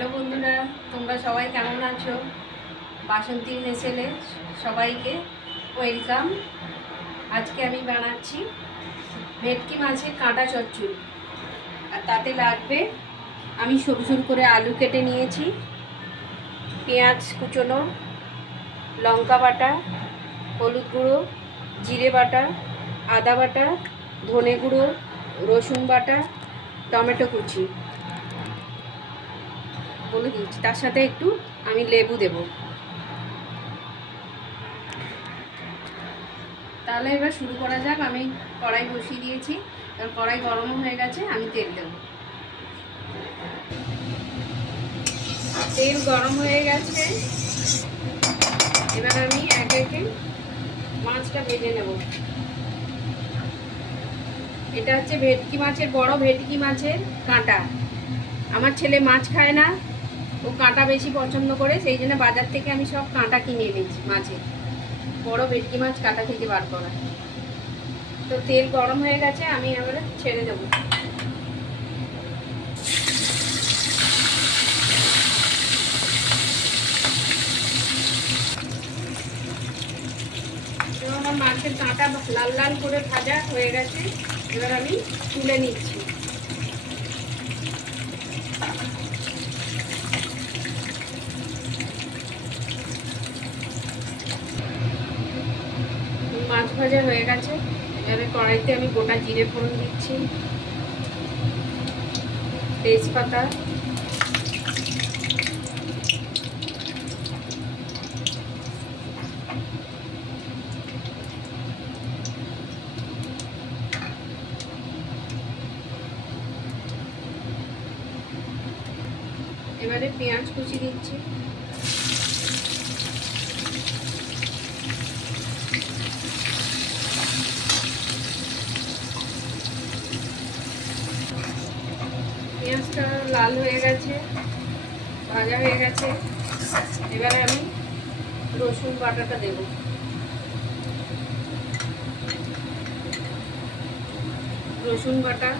Hello বন্ধুরা, তোমরা সবাই কেমন আছো? বাসন্তী হেসেলে সবাইকে ওয়েলকাম। আজকে আমি বানাচ্ছি ভেটকি মাছের কাঁটা চচ্চড়ি। আর তাতে লাগবে, আমি সরু সরু করে আলু কেটে নিয়েছি, পেঁয়াজ কুচোনো, লঙ্কা বাটা, হলুদ গুঁড়ো, জিরে বাটা, আদা বাটা, ধনে গুঁড়ো, রসুন বাটা, টমেটো কুচি বলে দিচ্ছি। তার সাথে একটু আমি লেবু দেব। তাহলে এবার শুরু করা যাক। আমি কড়াই বসিয়ে দিয়েছি, এবার কড়াই গরম হয়ে গেছে, আমি তেল দেব। তেল গরম হয়ে গেছে, এবার আমি একে একে মাছটা ভেজে নেব। এটা হচ্ছে ভেটকি মাছের, বড় ভেটকি মাছের কাঁটা। আমার ছেলে মাছ খায় না, ও কাঁটা বেশি পছন্দ করে, সেই জন্য বাজার থেকে আমি সব কাঁটা কিনে এনেছি মাছের। বড় ভেটকি মাছ কাঁটা থেকে বার করা। তো তেল গরম হয়ে গেছে, আমি এবারে ছেড়ে দেবো। আমার মাছের কাঁটা লাল লাল করে ভাজা হয়ে গেছে, এবার আমি তুলে নিচ্ছি। মাছ ভাজা হয়ে গেছে, এবারে কড়াইতে আমি গোটা জিরে ফোড়ন দিচ্ছি, তেজপাতা, এবারে পেঁয়াজ কুচি দিচ্ছি, পেঁয়াজটা লাল হয়ে গেছে, ভাজা হয়ে গেছে, এবারে আমি রসুন বাটাটা দেব। রসুন বাটা,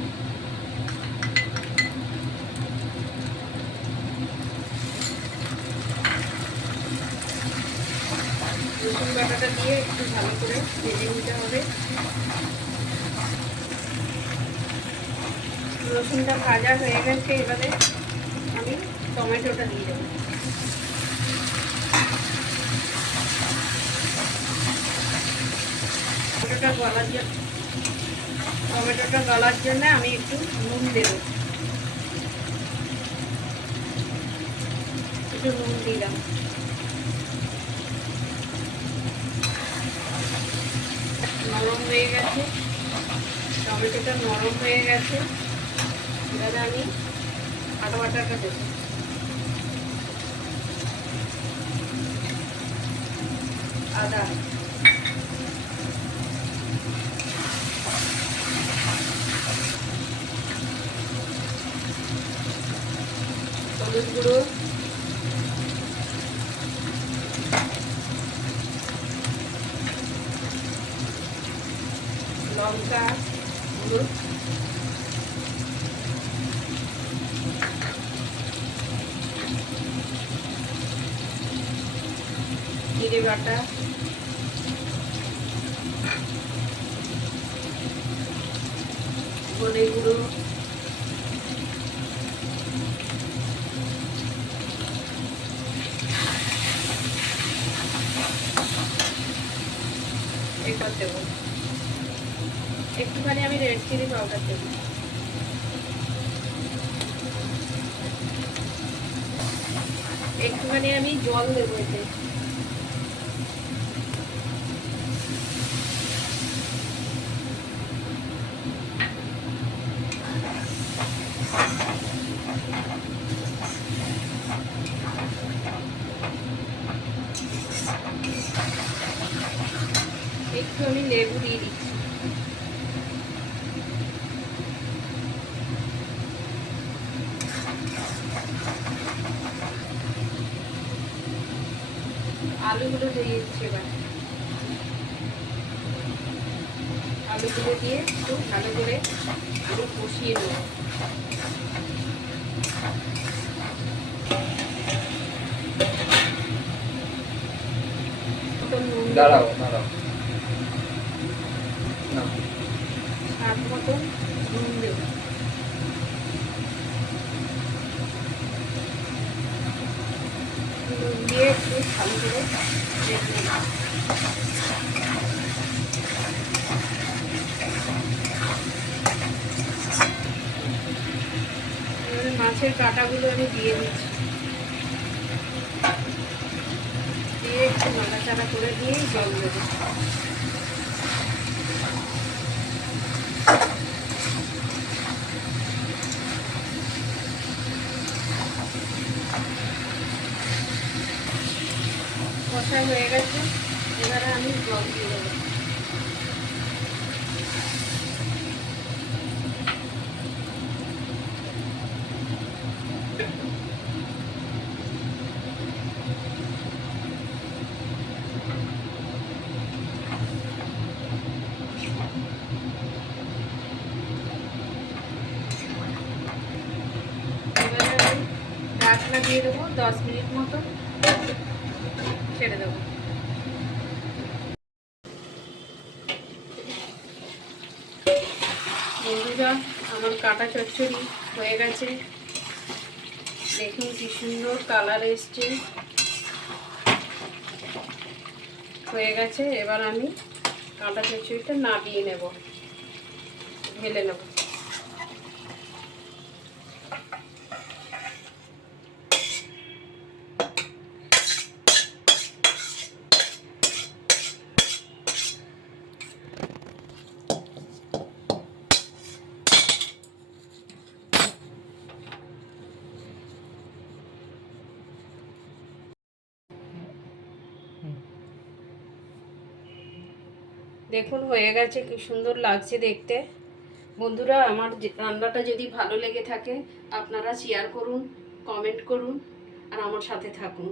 রসুন বাটাটা দিয়ে একটু ভালো করে ভেজে নিতে হবে। রসুনটা ভাজা হয়ে গেছে, এবারে আমি টমেটোটা দিয়ে দেবো। টমেটোটা গলার জন্য আমি একটু নুন দেব, একটু নুন দিলাম। নরম হয়ে গেছে, টমেটোটা নরম হয়ে গেছে, এবারে আমি আদা বাটাটা দেব। আদা, হলুদ গুঁড়ো, লঙ্কা গুঁড়ো, জিরে বাটা, ধনে গুঁড়ো, এবার দেব একটুখানি আমি রেড চিলি পাউডার দেব। একটুখানি আমি জল দেবো এতে। একটু আমি লেবু দিয়ে দিচ্ছি। আলুগুলো দিয়ে দিচ্ছি এবার। আলুগুলো দিয়ে একটু ভালো করে আমি কষিয়ে নেব। দাঁড়াও দাঁড়াও না স্বাদ মতন নুন দেবো। নুন দিয়ে একটু ভালো করে মেখে নেব। এবারে মাছের কাঁটাগুলো আমি দিয়ে দিচ্ছি, দিয়ে একটু নাড়াচাড়া করে দিয়েই জল দেবো। কষা হয়ে গেছে, এবারে আমি জল দিয়ে দেবো। এবারে আমি ঢাকনা দিয়ে দেবো, 10 মিনিট মতো ছেড়ে দেবো। বন্ধুরা, আমার কাঁটা চচ্চড়ি হয়ে গেছে, দেখুন কি সুন্দর কালার এসছে, হয়ে গেছে। এবার আমি কাঁটা চচ্চড়িটা নামিয়ে নেব, ঢেলে নেব। দেখুন হয়ে গেছে, কি সুন্দর লাগছে দেখতে। বন্ধুরা, আমার রান্নাটা যদি ভালো লেগে থাকে আপনারা শেয়ার করুন, কমেন্ট করুন আর আমার সাথে থাকুন।